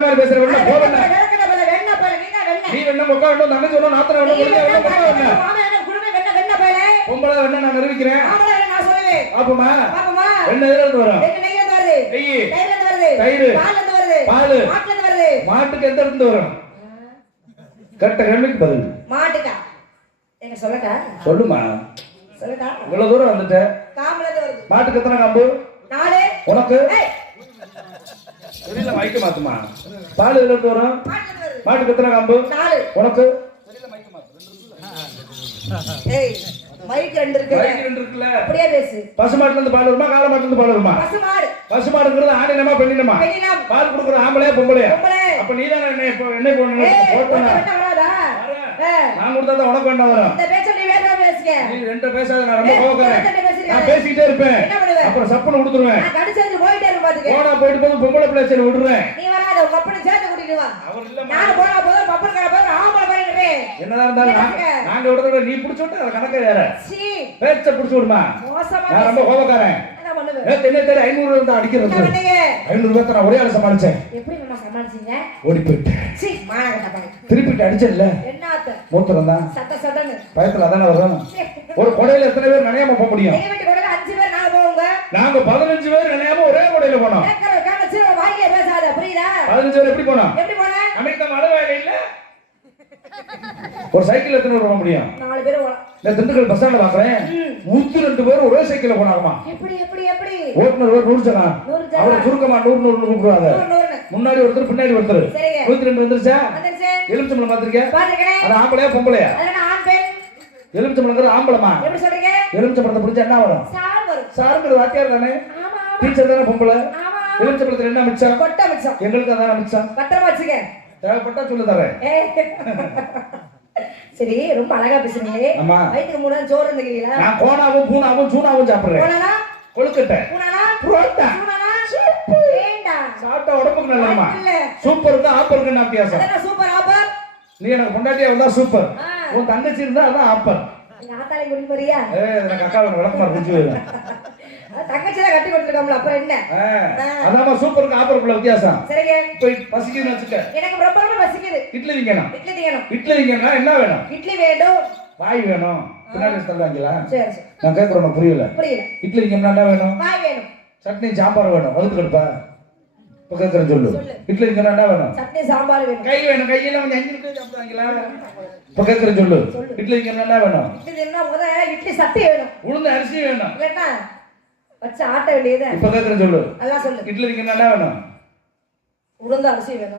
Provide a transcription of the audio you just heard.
பேசுறேன் போறேன் நீ என்ன முக்கா வேணும் தங்கச்சி வேணும் நாத்தன வேணும் பொம்பளை வேணும் நான் நிரூபிக்கிறேன் பாப்போமா என்ன எதுல இருந்து வரும் நெய் தயிர் பால் மாட்டுக்கு எந்த இருந்து வரும் கரெக்டா கேள்விக்கு பதில் மாட்டுக்கா என்ன சொல்லட்டா சொல்லுமா சொல்லட்டா இவ்வளவு தூரம் வந்துட்ட காம்புல இருந்து வருது மாட்டுக்கு எத்தனை காம்பு 4 உனக்கு தெரியல மைக்க மாத்துமா பால் எதுல இருந்து வரும் மாட்டுக்கு எத்தனை காம்பு 4 உனக்கு தெரியல மைக்க மாத்து ஏய் மைக் ரெண்டு இருக்கு மைக் ரெண்டு இருக்குல அப்படியே பேசு பசுமாட்டுல இருந்து பால் வருமா காளை மாட்டுல இருந்து பால் வருமா பசுமாடுங்கிறது ஆணினமா பெண்ணினமா பால் குடுக்குற ஆம்பளையா பொம்பளையா அப்ப நீ தான் என்ன போடணும் நான் கொடுத்தா உனக்கு வேண்டாம் வரும் இந்த பேச்ச நீ வேற பேசுங்க நீ ரெண்டு பேசாத நான் ரொம்ப கோவக்காரன் நான் பேசிட்டே இருப்பேன் அப்புறம் சப்புன்னு கொடுத்துருவேன் நான் கடி சேர்ந்து போயிட்டே இருப்பேன் பாத்துக்க போனா போயிட்டு போய் பொம்பளை பிள்ளை சரி விடுறேன் நீ வராத உங்க அப்பனை சேர்த்து கூட்டிட்டு வா அவர் இல்ல நான் போனா போதும் பப்பர் கடை போய் ஆம்பளை பண்ணிடுறே என்னடா இருந்தாலும் நாங்க விடுறத நீ புடிச்சு விட்டு அத கணக்க வேற சீ பேச்ச புடிச்சு விடுமா மோசமா நான் ரொம்ப கோவக்காரன் என்ன பண்ணுவே என்ன தெரிய 500 ரூபாய் அடிக்கிறது 500 ரூபாய் நான் ஒரே ஆள சமாளிச்சேன் எப்படி நம்ம சமாளிச்சீங்க ஓடி போயிட்டேன் சீ மானகட்ட பாரு திருப்பி அடிச்சல்ல என்னத்த மூத்தறதா சட்டன்னு பயத்துல அதானே வரும் ஒரு கொடையில எத்தனை பேர் நனையாம போக முடியும் எங்க வீட்டு கொடையில 5 பேர் நாங்க போவோங்க நாங்க 15 பேர் நனையாம ஒரே கொடையில போனோம் கேக்குற காலச்சு வாயிலே பேசாத புரியுதா 15 பேர் எப்படி போனோம் அன்னைக்கு தான் மழை வேலை இல்ல ஒரு சைக்கிள் எத்தனை பேர் போக முடியும் 4 பேர் போலாம் நான் திண்டுக்கல் பஸ் ஸ்டாண்ட்ல பாக்குறேன் 102 பேர் ஒரே சைக்கிள்ல போனாங்கமா எப்படி ஓட்டுநர் பேர் 100 ஜனா அவரை சுருக்கமா 100 கூப்பிடுவாங்க முன்னாடி ஒருத்தர் பின்னாடி ஒருத்தர் 102 வந்துருச்சா எலுமிச்சம்பழம் பாத்திருக்கேன் அது ஆம்பளையா பொம்பளையா எலுமிச்சம்பழங்கிறது ஆம்பளமா எப்படி சொல்றீங்க எலுமிச்சம்பழத்தை பிடிச்சா என்ன வரும் சாருங்கிறது வாத்தியார் தானே டீச்சர் தானே பொம்பளை எலுமிச்சம்பழத்துல என்ன மிச்சம் எங்களுக்கு அதான் மிச்சம் பத்திரமா வச்சுக்க தேவைப்பட்டா சொல்லு தரேன் சரி ரொம்ப அழகா பேசுறீங்களே வயித்துக்கு மூணு சோறு இருந்துக்கிறீங்களா நான் கோணாவும் பூனாவும் சூனாவும் சாப்பிடுறேன் கொழுக்கட்டை புரோட்டா சாப்பிட்டா உடம்புக்கு நல்லமா சூப்பருக்கு ஆப்பருக்கு என்ன வித்தியாசம் சூப்பர் ஆப்பர் நீ எனக்கு பொண்டாட்டியா இருந்தா சூப்பர் உன் தங்கச்சி இருந்தா அதான் ஆப்பர் ஆத்தாளை குடி போறியா எனக்கு அக்காவை விளக்கமா குடிச்சு தங்கச்சி தான் கட்டி கொடுத்துருக்கோம்ல அப்புறம் என்ன அதாமா சூப்பருக்கு ஆப்பருக்குள்ள வித்தியாசம் சரிங்க போய் பசிக்குதுன்னு வச்சுக்க எனக்கு ரொம்ப ரொம்ப பசிக்குது இட்லி திங்கணும் இட்லி திங்கனா என்ன வேணும் இட்லி வேணும் வாய் வேணும் பின்னாடி தள்ளுவாங்களா சரி சரி நான் கேக்குறேன் உனக்கு புரியல இட்லி திங்கனா என்ன வேணும் வாய் வேணும் சட்னி சாம்பார் வேணும் வகுத்து கடுப்பா இப்ப கேக்குறேன் சொல்லு இட்லி திங்கனா என்ன வேணும் சட்னி சாம்பார் வேணும் கை வேணும் கையில வந்து அஞ்சு நிமிஷம் சாப்பிடுவாங்களா இப்ப கேக்குறேன் சொல்லு இட்லி திங்கனா என்ன வேணும் இட்லி தின்னா முத இட்லி சட்டி வேணும் உளுந்து அரிசி வேணும் இல்லன்னா வச்சு ஆட்ட வேண்டியது இப்ப கேக்குறேன் சொல்லு அதான் சொல்லு இட்லி திங்கனா என்ன வேணும் உளுந்து அரிசி வேணும்